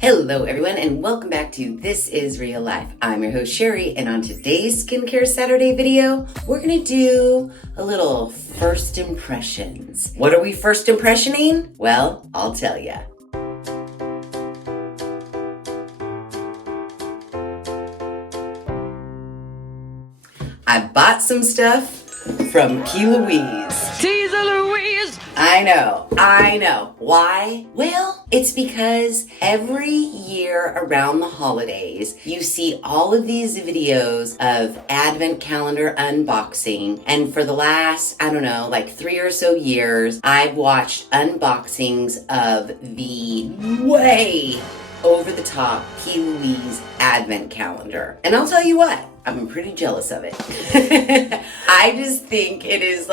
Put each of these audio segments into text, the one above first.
Hello everyone and welcome back to This Is Real Life. I'm your host Sheri, and on today's Skincare Saturday video, we're gonna do a little first impressions. What are we first impressioning? Well, I'll tell ya. I bought some stuff from Louise. Teaser Louise! I know. Why? Well, it's because every year around the holidays, you see all of these videos of advent calendar unboxing. And for the last, 3 or so years, I've watched unboxings of the way over the top Louise advent calendar. And I'll tell you what, I'm pretty jealous of it. I just think it is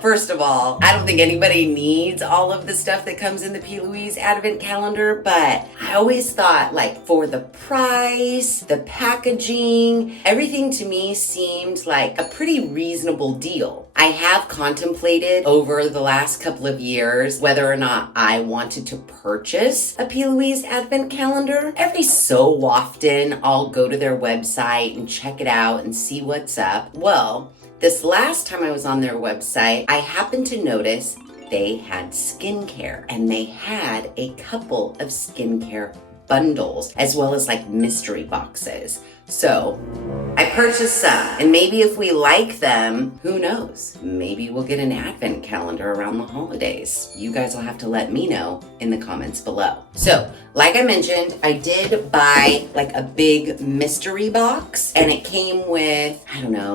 first of all, I don't think anybody needs all of the stuff that comes in the Louise advent calendar, but I always thought for the price, the packaging, everything to me seemed like a pretty reasonable deal. I have contemplated over the last couple of years whether or not I wanted to purchase a Louise advent calendar. Every so often, I'll go to their website and check it out and see what's up. Well, this last time I was on their website, I happened to notice they had skincare, and they had a couple of skincare bundles as well as mystery boxes. So I purchased some, and maybe if we like them, who knows? Maybe we'll get an advent calendar around the holidays. You guys will have to let me know in the comments below. So, like I mentioned, I did buy a big mystery box, and it came with,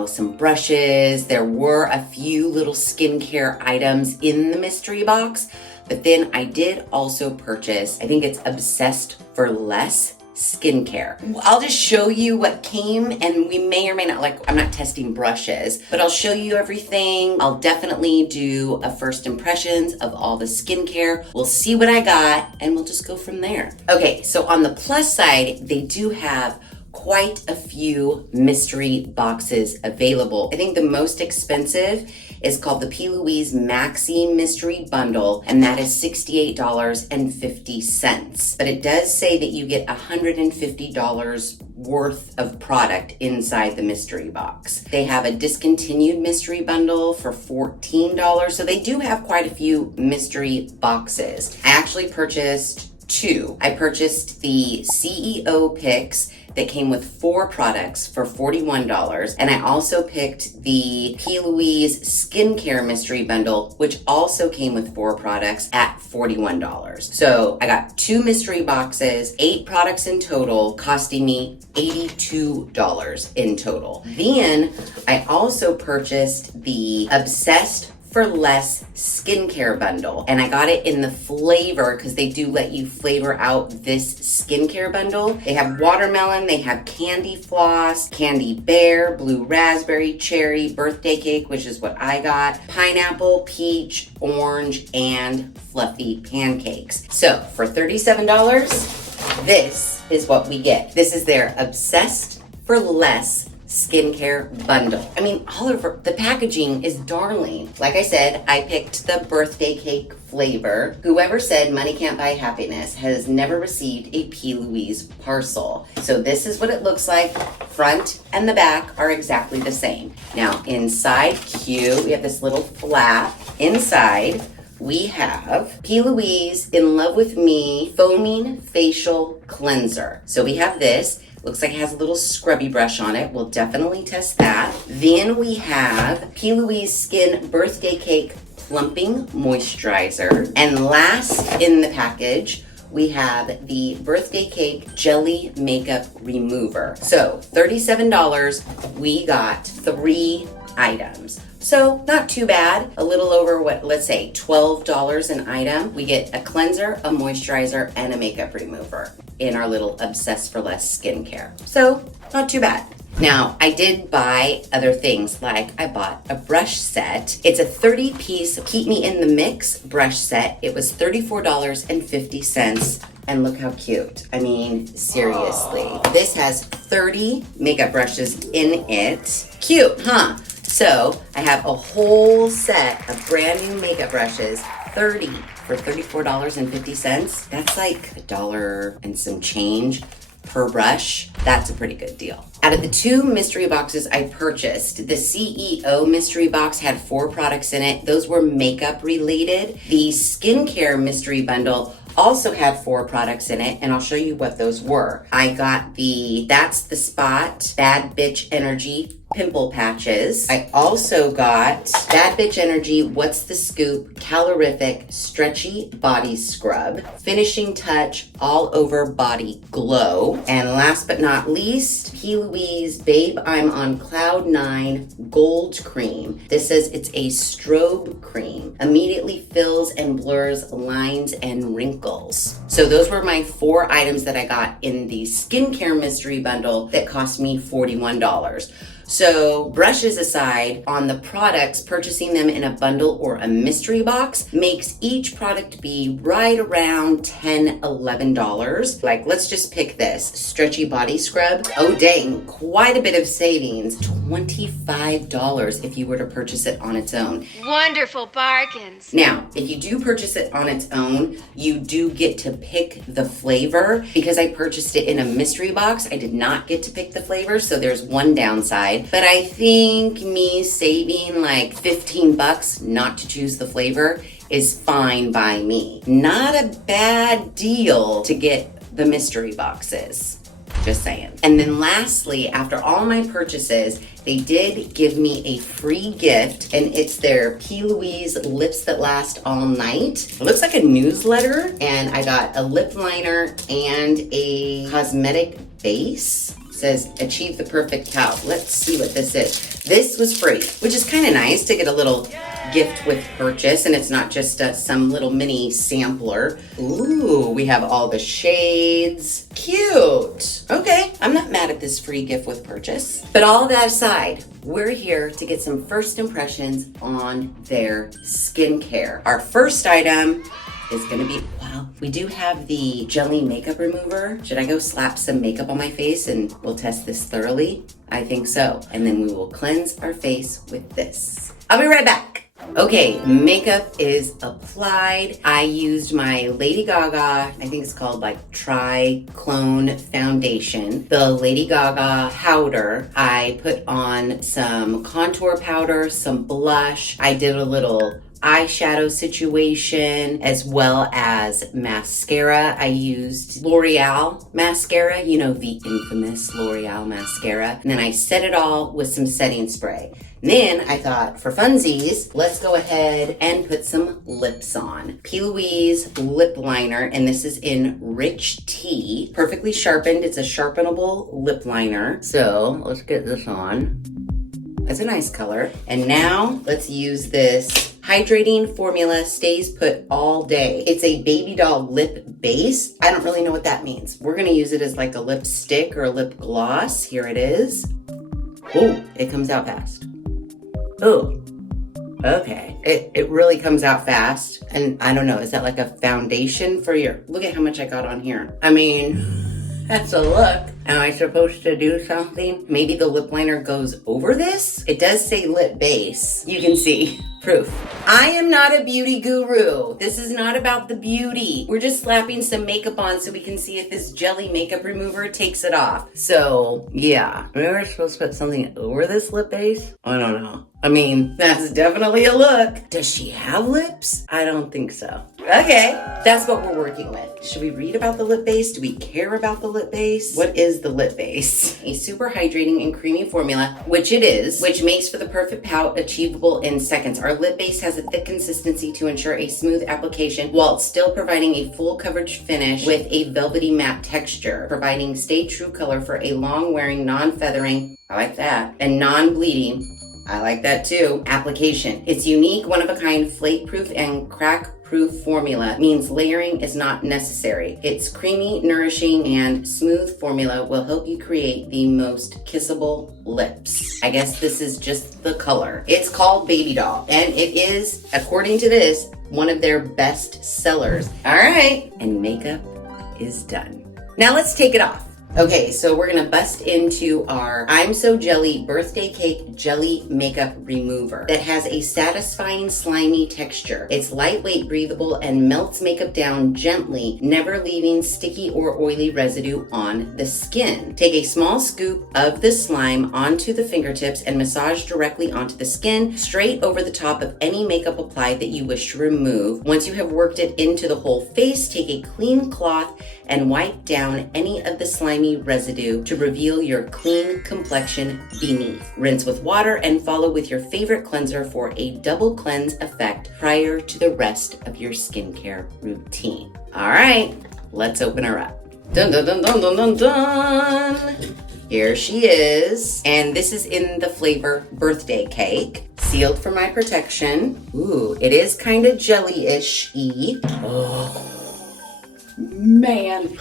some brushes. There were a few little skincare items in the mystery box, but then I did also purchase, I think it's Obsessed for Less skincare. I'll just show you what came, and we may or may not I'm not testing brushes, but I'll show you everything. I'll definitely do a first impressions of all the skincare. We'll see what I got, and we'll just go from there. Okay, so on the plus side, they do have quite a few mystery boxes available. I think the most expensive is called the Louise Maxi Mystery Bundle, and that is $68.50. But it does say that you get $150 worth of product inside the mystery box. They have a discontinued mystery bundle for $14, so they do have quite a few mystery boxes. I actually purchased two. I purchased the CEO picks that came with 4 products for $41. And I also picked the Louise Skincare Mystery Bundle, which also came with 4 products at $41. So I got 2 mystery boxes, 8 products in total, costing me $82 in total. Then I also purchased the Obsessed for Less skincare bundle, and I got it in the flavor because they do let you flavor out this skincare bundle. They have watermelon, they have candy floss, candy bear, blue raspberry, cherry, birthday cake, which is what I got, pineapple, peach, orange, and fluffy pancakes. So for $37, this is what we get. This is their Obsessed for Less skincare bundle. All of the packaging is darling. Like I said, I picked the birthday cake flavor. Whoever said money can't buy happiness has never received a Louise parcel. So this is what it looks like. Front and the back are exactly the same. Now inside, cute, we have this little flap. Inside, we have Louise In Love With Me Foaming Facial Cleanser. So we have this. Looks like it has a little scrubby brush on it. We'll definitely test that. Then we have Louise Skin Birthday Cake Plumping Moisturizer. And last in the package, we have the Birthday Cake Jelly Makeup Remover. So $37, we got 3 items. So not too bad, a little over let's say $12 an item. We get a cleanser, a moisturizer, and a makeup remover in our little Obsessed for Less skincare. So not too bad. Now, I did buy other things, I bought a brush set. It's a 30-piece Keep Me in the Mix brush set. It was $34.50. And look how cute. Seriously. This has 30 makeup brushes in it. Cute, huh? So I have a whole set of brand new makeup brushes, 30 for $34.50. That's like $1 and some change per brush. That's a pretty good deal. Out of the 2 mystery boxes I purchased, the CEO mystery box had 4 products in it. Those were makeup related. The SkinCare mystery bundle also had 4 products in it, and I'll show you what those were. I got the That's the Spot Bad Bitch Energy pimple patches. I also got Bad Bitch Energy What's the Scoop Calorific Stretchy Body Scrub Finishing Touch All Over Body Glow. And last but not least, Louise Babe I'm on Cloud 9 Gold Cream. This says it's a strobe cream. Immediately fills and blurs lines and wrinkles. So those were my 4 items that I got in the SkinCare mystery bundle that cost me $41. So brushes aside, on the products, purchasing them in a bundle or a mystery box makes each product be right around $10, $11. Like, let's just pick this, Stretchy Body Scrub. Oh dang, quite a bit of savings, $25 if you were to purchase it on its own. Wonderful bargains. Now, if you do purchase it on its own, you do get to pick the flavor. Because I purchased it in a mystery box, I did not get to pick the flavor, so there's one downside. But I think me saving like $15 not to choose the flavor is fine by me. Not a bad deal to get the mystery boxes. Just saying. And then lastly, after all my purchases, they did give me a free gift, and it's their P. Louise Lips That Last All Night. It looks like a newsletter, and I got a lip liner and a cosmetic base. Says achieve the perfect pout. Let's see what this is. This was free, which is kind of nice to get a little gift with purchase, and it's not just some little mini sampler. Ooh, we have all the shades. Cute. Okay, I'm not mad at this free gift with purchase. But all that aside, we're here to get some first impressions on their skincare. Our first item is gonna be, wow, we do have the jelly makeup remover. Should I go slap some makeup on my face and we'll test this thoroughly? I think so. And then we will cleanse our face with this. I'll be right back. Okay, makeup is applied. I used my Lady Gaga, I think it's called like Tri-Clone Foundation. The Lady Gaga powder. I put on some contour powder, some blush. I did a little eyeshadow situation as well as mascara. I used L'Oreal mascara, you know, the infamous L'Oreal mascara. And then I set it all with some setting spray. And then I thought, for funsies, let's go ahead and put some lips on. P. Louise lip liner, and this is in Rich Tea. Perfectly sharpened. It's a sharpenable lip liner. So let's get this on. That's a nice color. And now let's use this hydrating formula, stays put all day. It's a baby doll lip base. I don't really know what that means. We're gonna use it as like a lipstick or a lip gloss. Here it is. Oh, it comes out fast. Oh, okay. It really comes out fast. And I don't know, is that like a foundation for your, look at how much I got on here. I mean, that's a look. Am I supposed to do something? Maybe the lip liner goes over this? It does say lip base. You can see proof. I am not a beauty guru. This is not about the beauty. We're just slapping some makeup on so we can see if this jelly makeup remover takes it off. So yeah, we were supposed to put something over this lip base? I don't know. I mean, that's definitely a look. Does she have lips? I don't think so. Okay, that's what we're working with. Should we read about the lip base? Do we care about the lip base? What is the lip base? A super hydrating and creamy formula, which it is, which makes for the perfect pout achievable in seconds. Our lip base has a thick consistency to ensure a smooth application while still providing a full coverage finish with a velvety matte texture, providing stay true color for a long wearing, non-feathering, I like that, and non-bleeding, I like that too, application. Its unique, one-of-a-kind, flake-proof and crack-proof formula means layering is not necessary. Its creamy, nourishing, and smooth formula will help you create the most kissable lips. I guess this is just the color. It's called Baby Doll, and it is, according to this, one of their best sellers. All right, and makeup is done. Now let's take it off. Okay, so we're gonna bust into our I'm So Jelly Birthday Cake Jelly Makeup Remover that has a satisfying slimy texture. It's lightweight, breathable, and melts makeup down gently, never leaving sticky or oily residue on the skin. Take a small scoop of the slime onto the fingertips and massage directly onto the skin, straight over the top of any makeup applied that you wish to remove. Once you have worked it into the whole face, take a clean cloth and wipe down any of the slimy residue to reveal your clean complexion beneath. Rinse with water and follow with your favorite cleanser for a double cleanse effect prior to the rest of your skincare routine. All right, let's open her up. Dun dun dun dun dun dun dun. Here she is, and this is in the flavor birthday cake. Sealed for my protection. Ooh, it is kind of jelly-ish-y. Oh, man.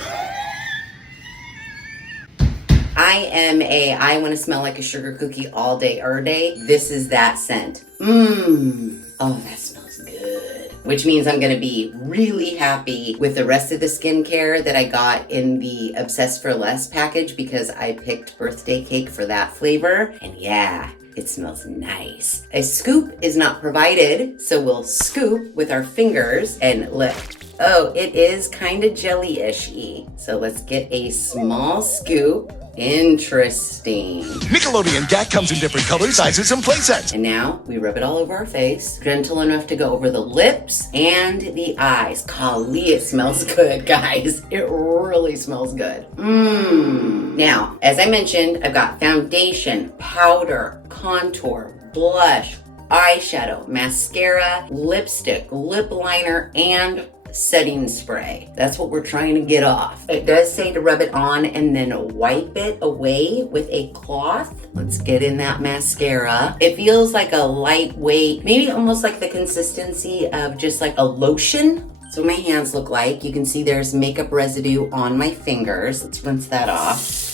I want to smell like a sugar cookie all day, every day. This is that scent. Oh, that smells good. Which means I'm going to be really happy with the rest of the skincare that I got in the Obsessed for Less package because I picked birthday cake for that flavor. And yeah, it smells nice. A scoop is not provided, so we'll scoop with our fingers and lift. Oh, it is kind of jelly-ish-y. So let's get a small scoop. Interesting. Nickelodeon GAC comes in different colors, sizes, and play sets. And now we rub it all over our face. Gentle enough to go over the lips and the eyes. Golly, it smells good, guys. It really smells good. Now, as I mentioned, I've got foundation, powder, contour, blush, eyeshadow, mascara, lipstick, lip liner, and setting spray. That's what we're trying to get off. It does say to rub it on and then wipe it away with a cloth. Let's get in that mascara. It feels like a lightweight, maybe almost like the consistency of just like a lotion. So my hands look like. You can see there's makeup residue on my fingers. Let's rinse that off.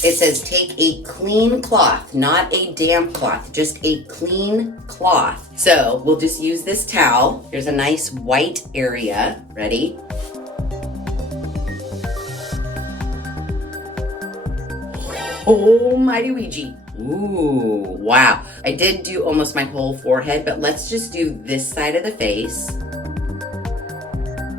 It says take a clean cloth, not a damp cloth, just a clean cloth. So we'll just use this towel. There's a nice white area. Ready? Oh, mighty Ouija. Ooh, wow. I did do almost my whole forehead, but let's just do this side of the face.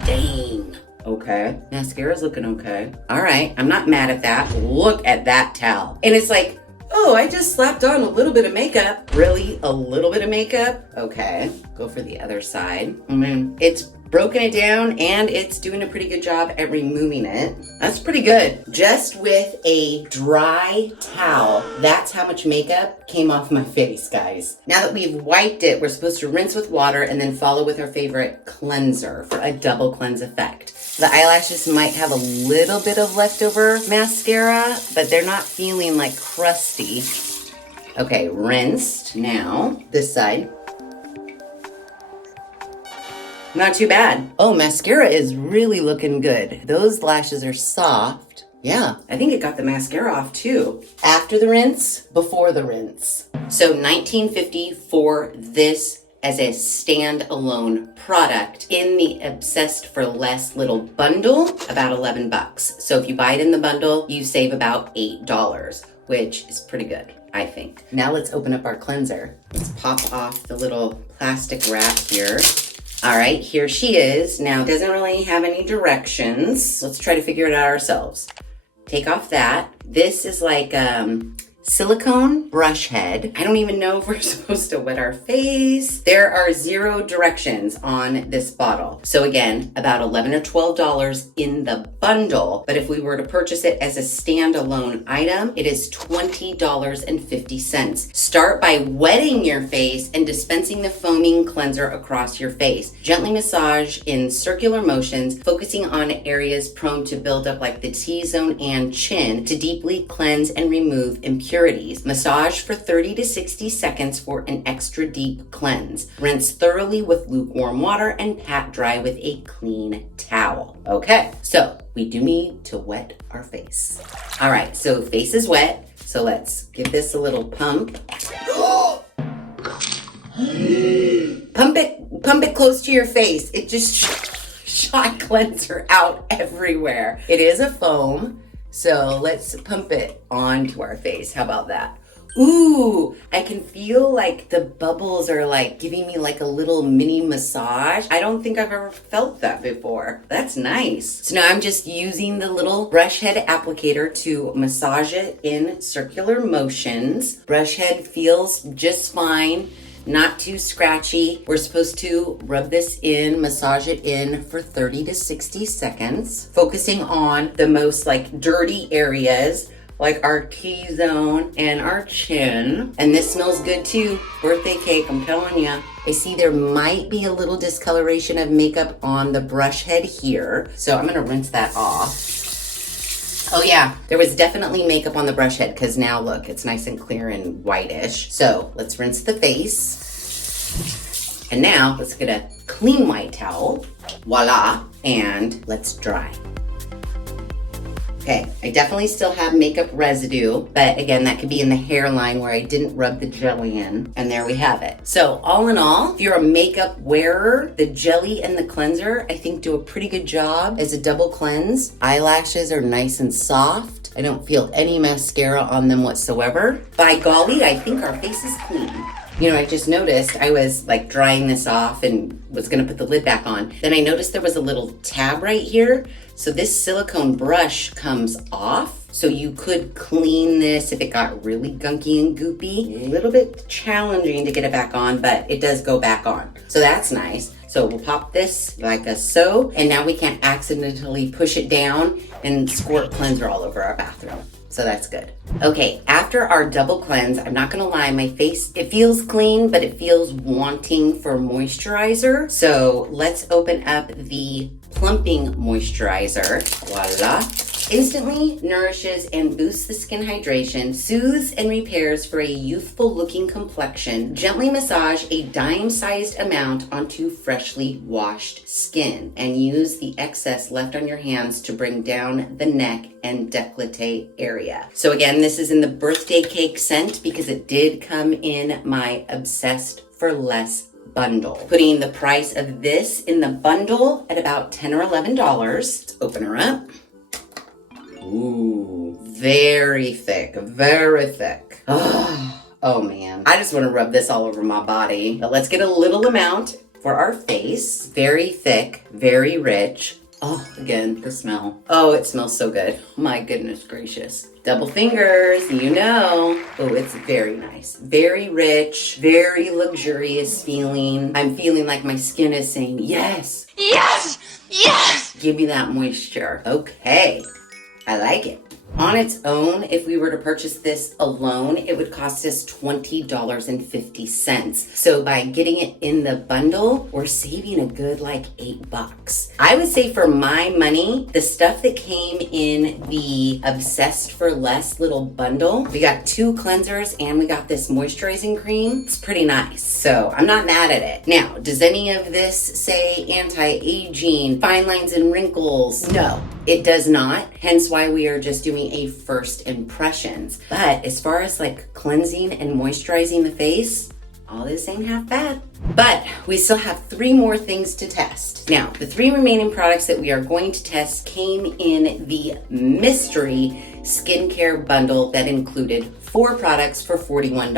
Dang. Okay. Mascara's looking okay. All right. I'm not mad at that. Look at that towel. And it's like, oh, I just slapped on a little bit of makeup. Really? A little bit of makeup? Okay. Go for the other side. It's broken it down and it's doing a pretty good job at removing it. That's pretty good. Just with a dry towel, that's how much makeup came off my face, guys. Now that we've wiped it, we're supposed to rinse with water and then follow with our favorite cleanser for a double cleanse effect. The eyelashes might have a little bit of leftover mascara, but they're not feeling like crusty. Okay, rinsed. Now, this side. Not too bad. Oh, mascara is really looking good. Those lashes are soft. Yeah, I think it got the mascara off too. After the rinse, before the rinse. So $19.50 for this as a standalone product in the Obsessed for Less little bundle, about 11 bucks. So if you buy it in the bundle, you save about $8, which is pretty good, I think. Now let's open up our cleanser. Let's pop off the little plastic wrap here. All right, here she is. Now, it doesn't really have any directions. Let's try to figure it out ourselves. Take off that. This is like silicone brush head. I don't even know if we're supposed to wet our face. There are 0 directions on this bottle. So again, about $11 or $12 in the bundle. But if we were to purchase it as a standalone item, it is $20.50. Start by wetting your face and dispensing the foaming cleanser across your face. Gently massage in circular motions, focusing on areas prone to buildup like the T-zone and chin to deeply cleanse and remove impurities. Massage for 30 to 60 seconds for an extra deep cleanse. Rinse thoroughly with lukewarm water and pat dry with a clean towel. Okay, so we do need to wet our face. All right, so face is wet. So let's give this a little pump. Pump it close to your face. It just shot cleanser out everywhere. It is a foam. So let's pump it onto our face. How about that? Ooh, I can feel like the bubbles are like giving me like a little mini massage. I don't think I've ever felt that before. That's nice. So now I'm just using the little brush head applicator to massage it in circular motions. Brush head feels just fine. Not too scratchy. We're supposed to rub this in, massage it in for 30 to 60 seconds, focusing on the most like dirty areas, like our T-zone and our chin. And this smells good too. Birthday cake, I'm telling ya. I see there might be a little discoloration of makeup on the brush head here. So I'm gonna rinse that off. Oh yeah, there was definitely makeup on the brush head because now look, it's nice and clear and whitish. So let's rinse the face. And now let's get a clean white towel. Voila, and let's dry. Okay, I definitely still have makeup residue, but again, that could be in the hairline where I didn't rub the jelly in, and there we have it. So all in all, if you're a makeup wearer, the jelly and the cleanser, I think do a pretty good job as a double cleanse. Eyelashes are nice and soft. I don't feel any mascara on them whatsoever. By golly, I think our face is clean. You know, I just noticed I was like drying this off and was gonna put the lid back on. Then I noticed there was a little tab right here. So this silicone brush comes off. So you could clean this if it got really gunky and goopy. A little bit challenging to get it back on, but it does go back on. So that's nice. So we'll pop this like a so, and now we can't accidentally push it down and squirt cleanser all over our bathroom. So that's good. Okay, after our double cleanse, I'm not gonna lie, my face, it feels clean, but it feels wanting for moisturizer. So let's open up the plumping moisturizer. Voila. Instantly nourishes and boosts the skin hydration, soothes and repairs for a youthful looking complexion. Gently massage a dime-sized amount onto freshly washed skin and use the excess left on your hands to bring down the neck and décolleté area. So again, this is in the birthday cake scent because it did come in my Obsessed for Less bundle. Putting the price of this in the bundle at about $10 or $11. Let's open her up. Ooh, very thick, very thick. Oh man, I just want to rub this all over my body. But let's get a little amount for our face. Very thick, very rich. Oh, again, the smell. Oh, it smells so good. My goodness gracious. Double fingers, you know. Oh, it's very nice. Very rich, very luxurious feeling. I'm feeling like my skin is saying, yes. Yes! Yes! Give me that moisture. Okay. I like it. On its own, if we were to purchase this alone, it would cost us $20.50. So by getting it in the bundle, we're saving a good like $8. I would say for my money, the stuff that came in the Obsessed for Less little bundle, we got 2 cleansers and we got this moisturizing cream. It's pretty nice. So I'm not mad at it. Now, does any of this say anti-aging, fine lines and wrinkles? No, it does not. Hence why we are just doing a first impressions. But as far as like cleansing and moisturizing the face, all this ain't half bad. But we still have 3 more things to test. Now, the 3 remaining products that we are going to test came in the mystery skincare bundle that included 4 products for $41.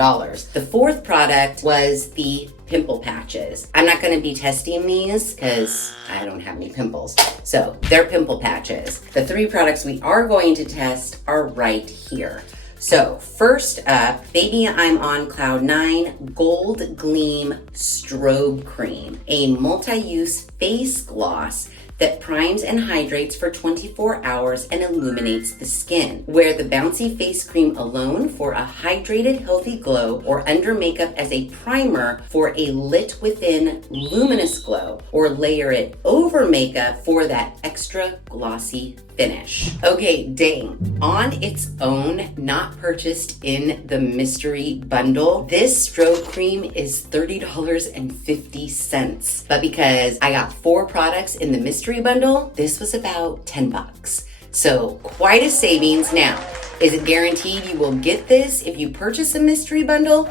The 4th product was the pimple patches. I'm not going to be testing these because I don't have any pimples. So they're pimple patches. The 3 products we are going to test are right here. So first up, Baby I'm on Cloud 9 Gold Gleam Strobe Cream, a multi-use face gloss that primes and hydrates for 24 hours and illuminates the skin. Wear the bouncy face cream alone for a hydrated, healthy glow, or under makeup as a primer for a lit within luminous glow, or layer it over makeup for that extra glossy finish. Okay, dang. On its own, not purchased in the mystery bundle, this strobe cream is $30.50. But because I got 4 products in the mystery bundle, this was about $10. So quite a savings. Now, is it guaranteed you will get this if you purchase a mystery bundle?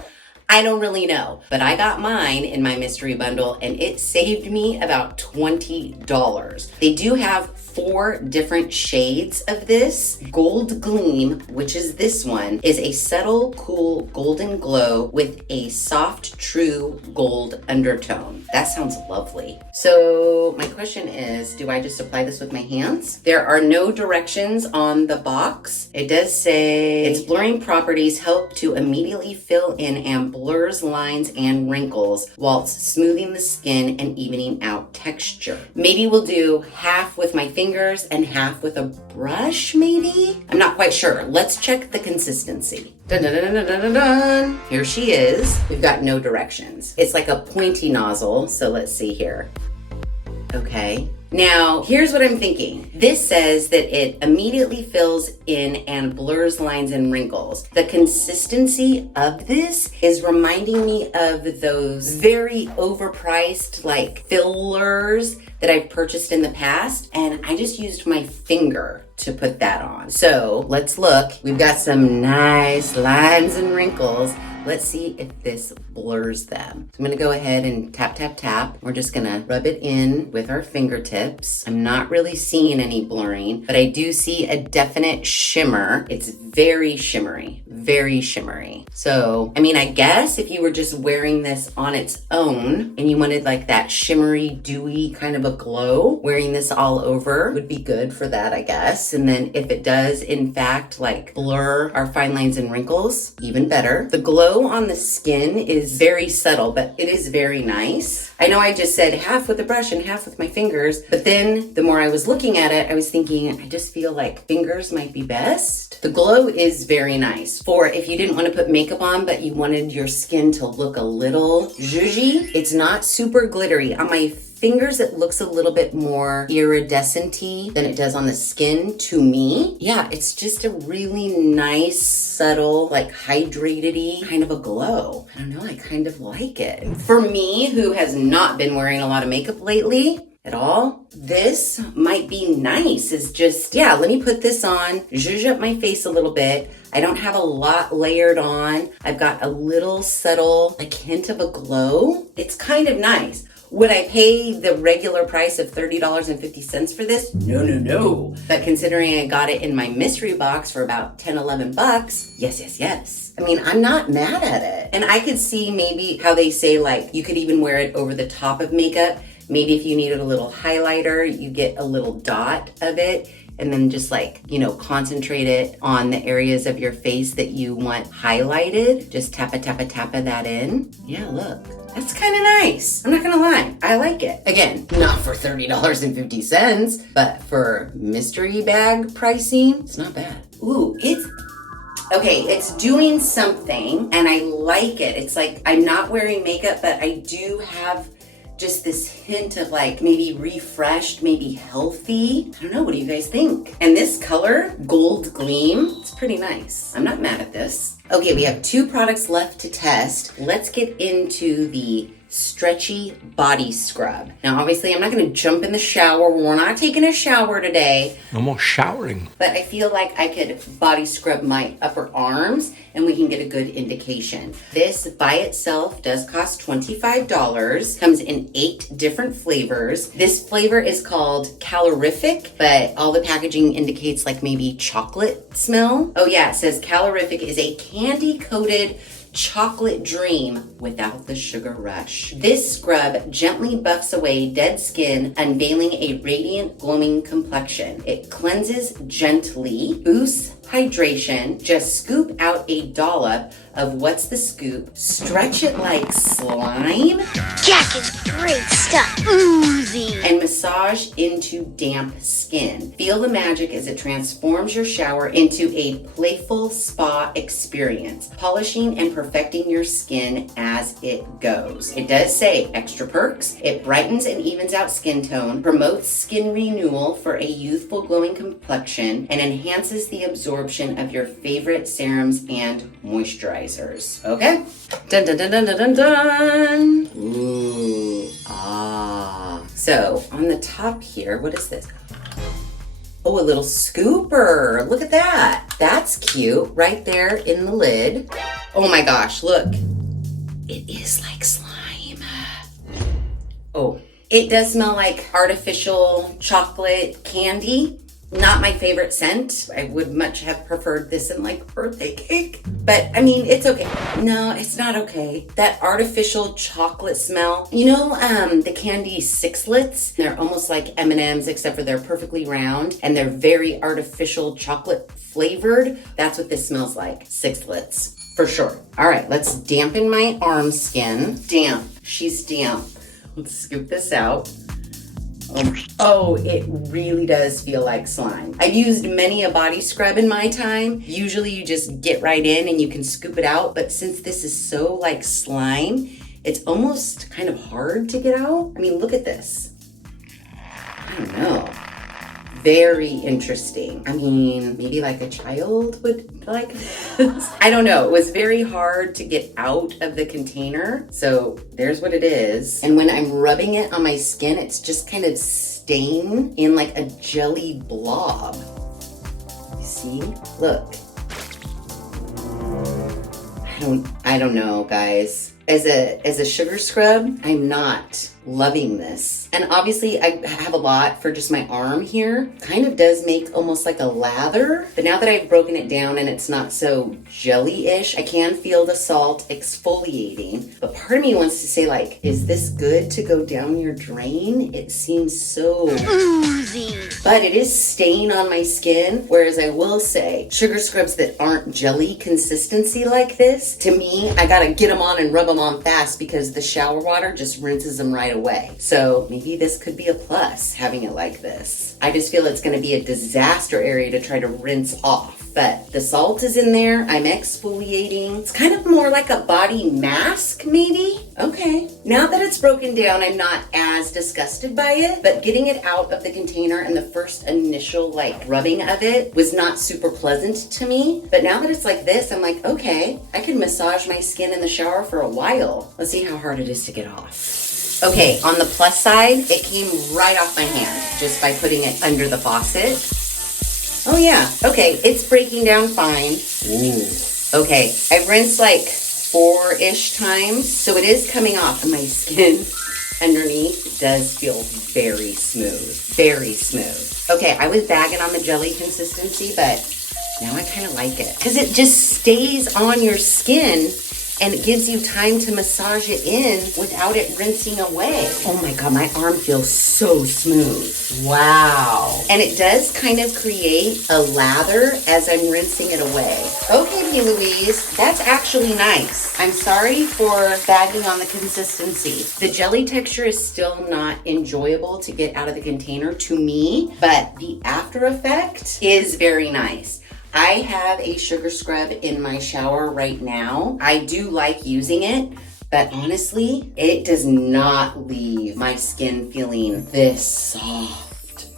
I don't really know, but I got mine in my mystery bundle and it saved me about $20. They do have 4 different shades of this. Gold Gleam, which is this one, is a subtle, cool golden glow with a soft, true gold undertone. That sounds lovely. So my question is, do I just apply this with my hands? There are no directions on the box. It does say its blurring properties help to immediately fill in and blurs lines and wrinkles whilst smoothing the skin and evening out texture. Maybe we'll do half with my fingers and half with a brush, maybe? I'm not quite sure. Let's check the consistency. Dun, dun, dun, dun, dun, dun, dun. Here she is. We've got no directions. It's like a pointy nozzle, so let's see here. Okay. Now, here's what I'm thinking. This says that it immediately fills in and blurs lines and wrinkles. The consistency of this is reminding me of those very overpriced like fillers that I've purchased in the past, and I just used my finger to put that on. So let's look. We've got some nice lines and wrinkles. Let's see if this blurs them. So I'm gonna go ahead and tap, tap, tap. We're just gonna rub it in with our fingertips. I'm not really seeing any blurring, but I do see a definite shimmer. It's very shimmery, very shimmery. So, I mean, I guess if you were just wearing this on its own and you wanted like that shimmery, dewy kind of a glow, wearing this all over would be good for that, I guess. And then if it does, in fact, like blur our fine lines and wrinkles, even better. The glow on the skin is very subtle, but it is very nice. I know I just said half with a brush and half with my fingers, but then the more I was looking at it, I was thinking, I just feel like fingers might be best. The glow is very nice for if you didn't want to put makeup on, but you wanted your skin to look a little zhuzhy. It's not super glittery. On my fingers, it looks a little bit more iridescent-y than it does on the skin to me. Yeah, it's just a really nice, subtle, like hydrated-y kind of a glow. I don't know, I kind of like it. For me, who has not been wearing a lot of makeup lately, at all, this might be nice. It's just, yeah, let me put this on, zhuzh up my face a little bit. I don't have a lot layered on. I've got a little subtle, like hint of a glow. It's kind of nice. Would I pay the regular price of $30.50 for this? No, no, no. But considering I got it in my mystery box for about 10, 11 bucks, yes, yes, yes. I mean, I'm not mad at it. And I could see maybe how they say like, you could even wear it over the top of makeup. Maybe if you needed a little highlighter, you get a little dot of it and then just like, you know, concentrate it on the areas of your face that you want highlighted. Just tappa, tappa, tappa that in. Yeah, look. That's kind of nice. I'm not gonna lie, I like it. Again, not for $30.50, but for mystery bag pricing, it's not bad. Ooh, it's doing something and I like it. It's like I'm not wearing makeup, but I do have just this hint of like maybe refreshed, maybe healthy. I don't know, what do you guys think? And this color, Gold Gleam, it's pretty nice. I'm not mad at this. Okay, we have 2 products left to test. Let's get into the stretchy body scrub. Now, obviously, I'm not gonna jump in the shower. We're not taking a shower today. No more showering. But I feel like I could body scrub my upper arms and we can get a good indication. This by itself does cost $25. Comes in 8 different flavors. This flavor is called Calorific, but all the packaging indicates like maybe chocolate smell. Oh yeah, it says Calorific is a candy-coated chocolate dream without the sugar rush. This scrub gently buffs away dead skin, unveiling a radiant, glowing complexion. It cleanses gently, boosts hydration. Just scoop out a dollop of What's the Scoop, stretch it like slime, Jack is great stuff. Oozy. and massage into damp skin. Feel the magic as it transforms your shower into a playful spa experience, polishing and perfecting your skin as it goes. It does say extra perks. It brightens and evens out skin tone, promotes skin renewal for a youthful glowing complexion, and enhances the absorption of your favorite serums and moisturizers. Okay? Dun dun dun dun dun dun dun. Ooh. Ah. So on the top here, what is this? Oh, a little scooper. Look at that. That's cute. Right there in the lid. Oh my gosh, look. It is like slime. Oh, It does smell like artificial chocolate candy. Not my favorite scent. I would much have preferred this in like birthday cake. But I mean, it's okay. No, it's not okay. That artificial chocolate smell. You know, the candy sixlets? They're almost like M&Ms except for they're perfectly round and they're very artificial chocolate flavored. That's what this smells like. Sixlets, for sure. All right, let's dampen my arm skin. Damp, she's damp. Let's scoop this out. Oh, it really does feel like slime. I've used many a body scrub in my time. Usually you just get right in and you can scoop it out. But since this is so like slime, it's almost kind of hard to get out. I mean, look at this. I don't know. Very interesting. I mean, maybe like a child would like this. I don't know. It was very hard to get out of the container. So there's what it is. And when I'm rubbing it on my skin, it's just kind of staying in like a jelly blob. You see? Look. I don't know, guys. As a sugar scrub, I'm not loving this. And obviously I have a lot for just my arm here. Kind of does make almost like a lather. But now that I've broken it down and it's not so jelly-ish, I can feel the salt exfoliating. But part of me wants to say like, is this good to go down your drain? It seems so Oozy. but it is staying on my skin. Whereas I will say, sugar scrubs that aren't jelly consistency like this, to me, I gotta get them on and rub them on fast because the shower water just rinses them right away. So maybe this could be a plus, having it like this. I just feel it's gonna be a disaster area to try to rinse off. But the salt is in there, I'm exfoliating. It's kind of more like a body mask, maybe? Okay. Now that it's broken down, I'm not as disgusted by it, but getting it out of the container and the first initial like rubbing of it was not super pleasant to me. But now that it's like this, I'm like, okay, I can massage my skin in the shower for a while. Let's see how hard it is to get off. Okay, on the plus side, it came right off my hand just by putting it under the faucet. Oh yeah, okay, it's breaking down fine. Ooh. Okay, I've rinsed like 4-ish times, so it is coming off, and my skin underneath does feel very smooth, very smooth. Okay, I was bagging on the jelly consistency, but now I kind of like it because it just stays on your skin and it gives you time to massage it in without it rinsing away. Oh my God, my arm feels so smooth. Wow. And it does kind of create a lather as I'm rinsing it away. Okay, Louise, that's actually nice. I'm sorry for bagging on the consistency. The jelly texture is still not enjoyable to get out of the container to me, but the after effect is very nice. I have a sugar scrub in my shower right now. I do like using it, but honestly, it does not leave my skin feeling this soft.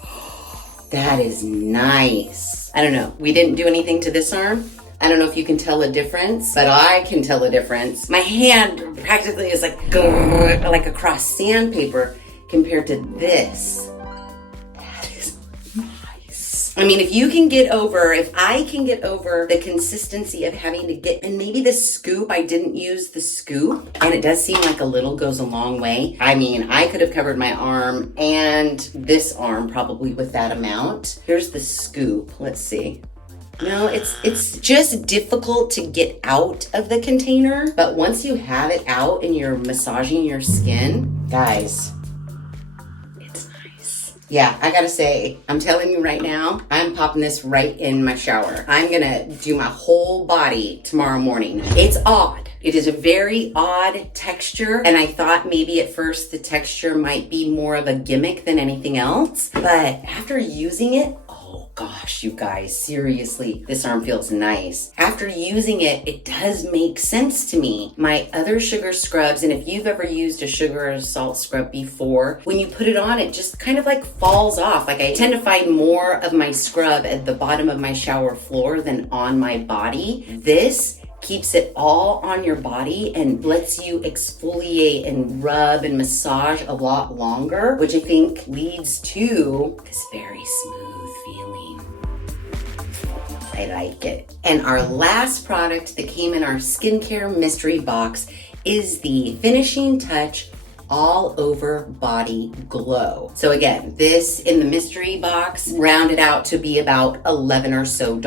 That is nice. I don't know. We didn't do anything to this arm. I don't know if you can tell a difference, but I can tell a difference. My hand practically is like across sandpaper compared to this. I mean, if I can get over the consistency of having to get, and maybe the scoop, I didn't use the scoop, and it does seem like a little goes a long way. I mean, I could have covered my arm and this arm probably with that amount. Here's the scoop. Let's see. No, it's just difficult to get out of the container, but once you have it out and you're massaging your skin, guys, yeah, I gotta say, I'm telling you right now, I'm popping this right in my shower. I'm gonna do my whole body tomorrow morning. It's odd. It is a very odd texture, and I thought maybe at first the texture might be more of a gimmick than anything else, but after using it, oh gosh, you guys, seriously, this arm feels nice. After using it, it does make sense to me. My other sugar scrubs, and if you've ever used a sugar or salt scrub before, when you put it on, it just kind of like falls off. Like I tend to find more of my scrub at the bottom of my shower floor than on my body. This keeps it all on your body and lets you exfoliate and rub and massage a lot longer, which I think leads to this very smooth feeling. I like it. And our last product that came in our SkinCare mystery box is the Finishing Touch all over body glow. So again, this in the mystery box rounded out to be about $11 or so.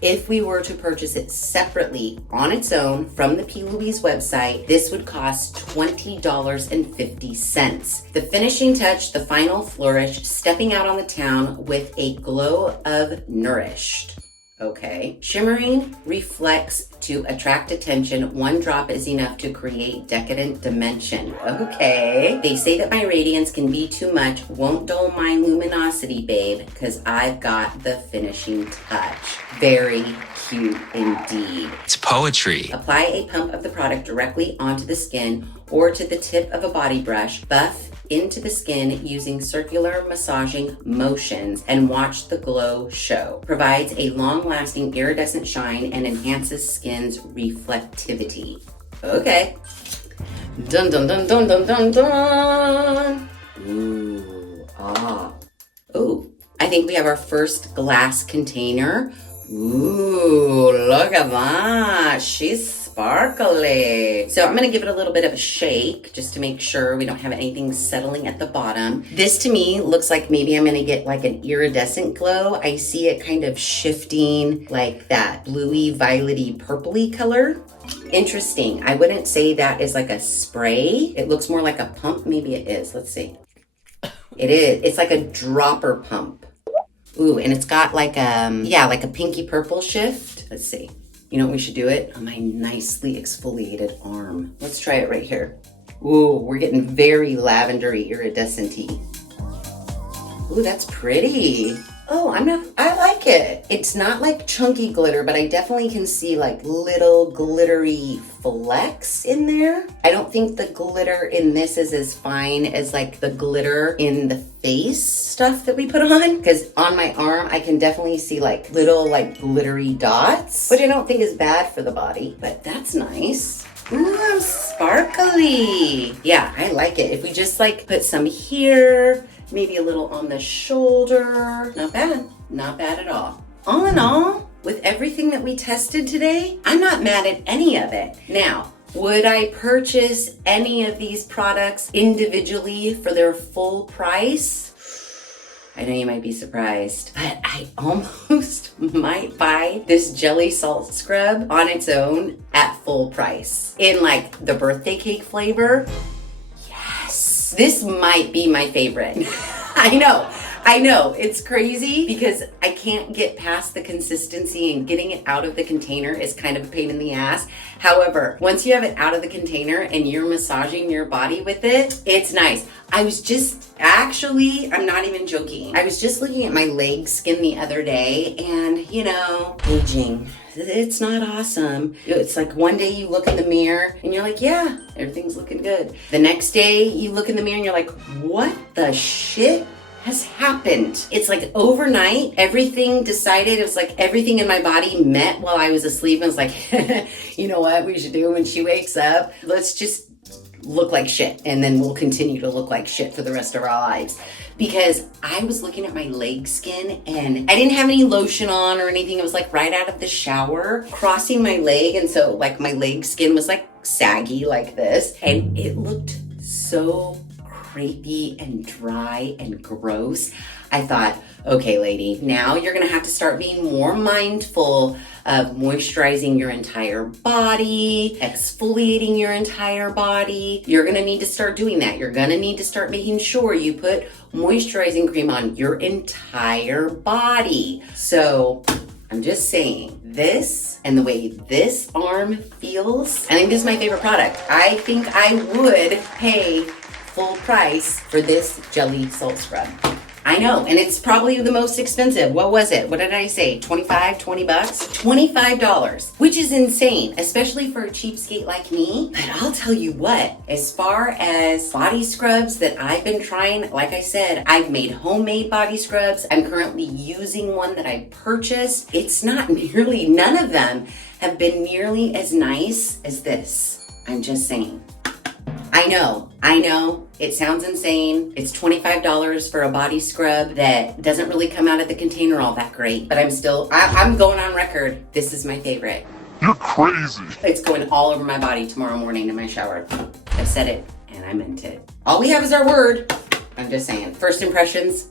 If we were to purchase it separately on its own from the P. Louise website, this would cost $20.50. The finishing touch, the final flourish, stepping out on the town with a glow of nourished. Okay. Shimmering reflects to attract attention. One drop is enough to create decadent dimension. Okay. They say that my radiance can be too much. Won't dull my luminosity, babe, because I've got the finishing touch. Very cute indeed. It's poetry. Apply a pump of the product directly onto the skin or to the tip of a body brush. Buff into the skin using circular massaging motions and watch the glow show. Provides a long-lasting iridescent shine and enhances skin's reflectivity. Okay. Dun dun dun dun dun dun dun. Ooh, ah. Ooh, I think we have our first glass container. Ooh, look at that. She's sparkly. So I'm gonna give it a little bit of a shake just to make sure we don't have anything settling at the bottom. This to me looks like maybe I'm gonna get like an iridescent glow. I see it kind of shifting like that bluey, violety, purpley color. Interesting. I wouldn't say that is like a spray. It looks more like a pump. Maybe it is. Let's see. It is. It's like a dropper pump. Ooh, and it's got like like a pinky purple shift. Let's see. You know what we should do it? On my nicely exfoliated arm. Let's try it right here. Ooh, we're getting very lavendery iridescent-y. Ooh, that's pretty. Oh, I like it. It's not like chunky glitter, but I definitely can see like little glittery flecks in there. I don't think the glitter in this is as fine as like the glitter in the face stuff that we put on. Because on my arm, I can definitely see like little like glittery dots, which I don't think is bad for the body, but that's nice. Ooh, I'm sparkly. Yeah, I like it. If we just like put some here, maybe a little on the shoulder. Not bad. Not bad at all. All in all, with everything that we tested today, I'm not mad at any of it. Now, would I purchase any of these products individually for their full price? I know you might be surprised, but I almost might buy this jelly salt scrub on its own at full price. In like the birthday cake flavor. Yes. This might be my favorite. I know, it's crazy because I can't get past the consistency, and getting it out of the container is kind of a pain in the ass. However, once you have it out of the container and you're massaging your body with it, it's nice. I'm not even joking. I was just looking at my leg skin the other day and, aging. It's not awesome. It's like one day you look in the mirror and you're like, yeah, everything's looking good. The next day you look in the mirror and you're like, what the shit has happened? It's like overnight, everything decided, it was like everything in my body met while I was asleep and was like, you know what we should do when she wakes up? Let's just look like shit, and then we'll continue to look like shit for the rest of our lives. Because I was looking at my leg skin and I didn't have any lotion on or anything. It was like right out of the shower, crossing my leg, and so like my leg skin was like saggy like this, and it looked so crepey and dry and gross. I thought, okay, lady, now you're gonna have to start being more mindful of moisturizing your entire body, exfoliating your entire body. You're gonna need to start doing that. You're gonna need to start making sure you put moisturizing cream on your entire body. So I'm just saying, this and the way this arm feels, I think this is my favorite product. I think I would pay full price for this jelly salt scrub. I know, and it's probably the most expensive. What was it? What did I say? 25, 20 bucks? $25, which is insane, especially for a cheapskate like me. But I'll tell you what, as far as body scrubs that I've been trying, like I said, I've made homemade body scrubs. I'm currently using one that I purchased. None of them have been nearly as nice as this. I'm just saying. I know, it sounds insane. It's $25 for a body scrub that doesn't really come out of the container all that great, but I'm going on record. This is my favorite. You're crazy. It's going all over my body tomorrow morning in my shower. I said it, and I meant it. All we have is our word. I'm just saying. First impressions,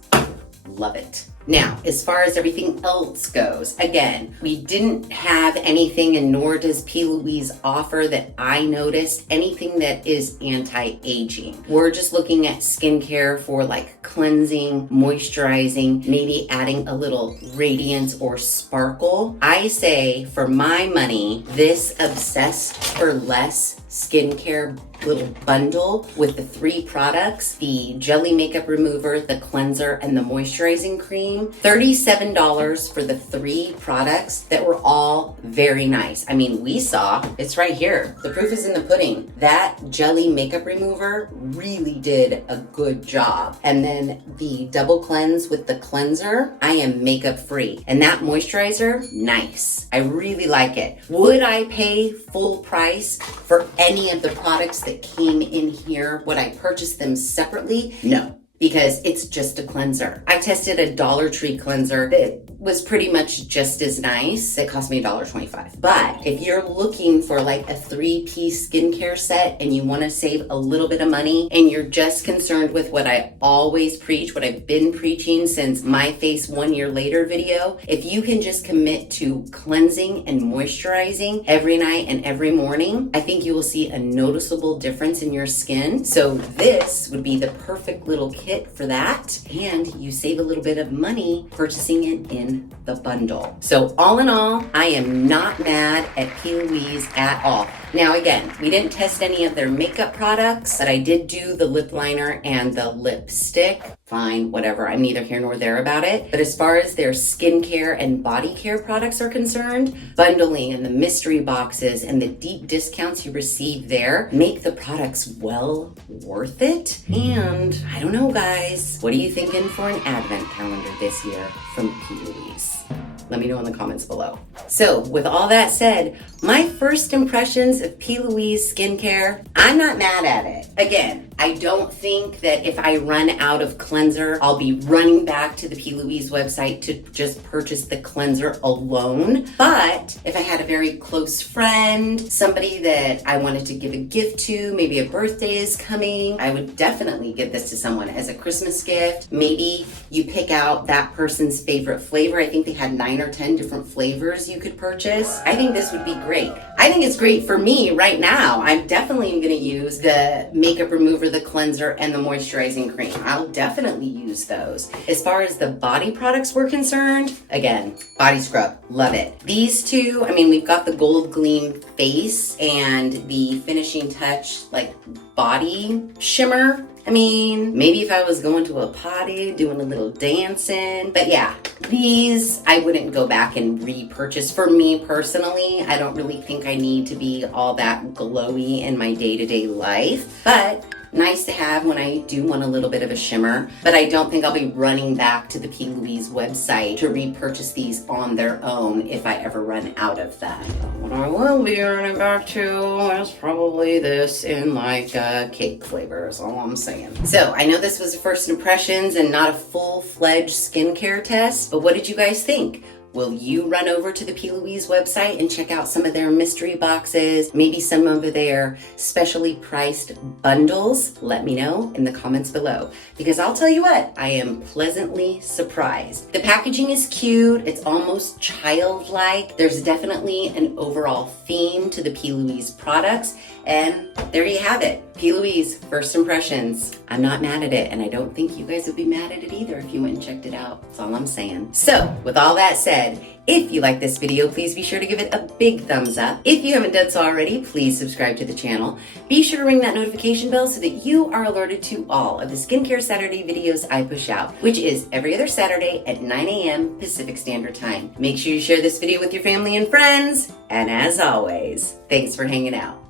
love it. Now, as far as everything else goes, again, we didn't have anything, and nor does P. Louise offer that I noticed anything that is anti-aging. We're just looking at skincare for like cleansing, moisturizing, maybe adding a little radiance or sparkle. I say, for my money, this Obsessed for Less skincare little bundle with the 3 products, the jelly makeup remover, the cleanser, and the moisturizing cream, $37 for the 3 products that were all very nice. I mean, we saw, it's right here. The proof is in the pudding. That jelly makeup remover really did a good job. And then the double cleanse with the cleanser, I am makeup free. And that moisturizer, nice. I really like it. Would I pay full price for any of the products that came in here? Would I purchase them separately? No, because it's just a cleanser. I tested a Dollar Tree cleanser that was pretty much just as nice. It cost me $1.25. But if you're looking for like a 3-piece skincare set and you want to save a little bit of money and you're just concerned with what I always preach, what I've been preaching since my face 1 year later video, if you can just commit to cleansing and moisturizing every night and every morning, I think you will see a noticeable difference in your skin. So this would be the perfect little kit for that. And you save a little bit of money purchasing it in the bundle. So all in all, I am not mad at P. Louise at all. Now again, we didn't test any of their makeup products, but I did do the lip liner and the lipstick. Fine, whatever, I'm neither here nor there about it. But as far as their skincare and body care products are concerned, bundling and the mystery boxes and the deep discounts you receive there make the products well worth it. And I don't know, guys, what are you thinking for an advent calendar this year from P. Louise? Let me know in the comments below. So with all that said, my first impressions of P. Louise skincare, I'm not mad at it. Again, I don't think that if I run out of cleanser, I'll be running back to the P. Louise website to just purchase the cleanser alone. But if I had a very close friend, somebody that I wanted to give a gift to, maybe a birthday is coming, I would definitely give this to someone as a Christmas gift. Maybe you pick out that person's favorite flavor. I think they had 9 or 10 different flavors you could purchase. I think this would be great. I think it's great for me right now. I'm definitely going to use the makeup remover, the cleanser, and the moisturizing cream. I'll definitely use those. As far as the body products were concerned, again, body scrub, love it. These 2, I mean, we've got the Gold Gleam face and the finishing touch like body shimmer. I mean, maybe if I was going to a party, doing a little dancing. But yeah, these I wouldn't go back and repurchase. For me personally, I don't really think I need to be all that glowy in my day-to-day life. But nice to have when I do want a little bit of a shimmer, but I don't think I'll be running back to the P. Louise website to repurchase these on their own if I ever run out of them. What I will be running back to is probably this in like cake flavor is all I'm saying. So I know this was first impressions and not a full-fledged skincare test, but what did you guys think? Will you run over to the P. Louise website and check out some of their mystery boxes, maybe some of their specially priced bundles? Let me know in the comments below, because I'll tell you what, I am pleasantly surprised. The packaging is cute. It's almost childlike. There's definitely an overall theme to the P. Louise products. And there you have it. P. Louise, first impressions. I'm not mad at it, and I don't think you guys would be mad at it either if you went and checked it out. That's all I'm saying. So, with all that said, if you like this video, please be sure to give it a big thumbs up. If you haven't done so already, please subscribe to the channel. Be sure to ring that notification bell so that you are alerted to all of the Skincare Saturday videos I push out, which is every other Saturday at 9 a.m. Pacific Standard Time. Make sure you share this video with your family and friends. And as always, thanks for hanging out.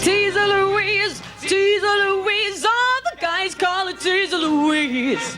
Teaser Louise, all the guys call it Teaser Louise.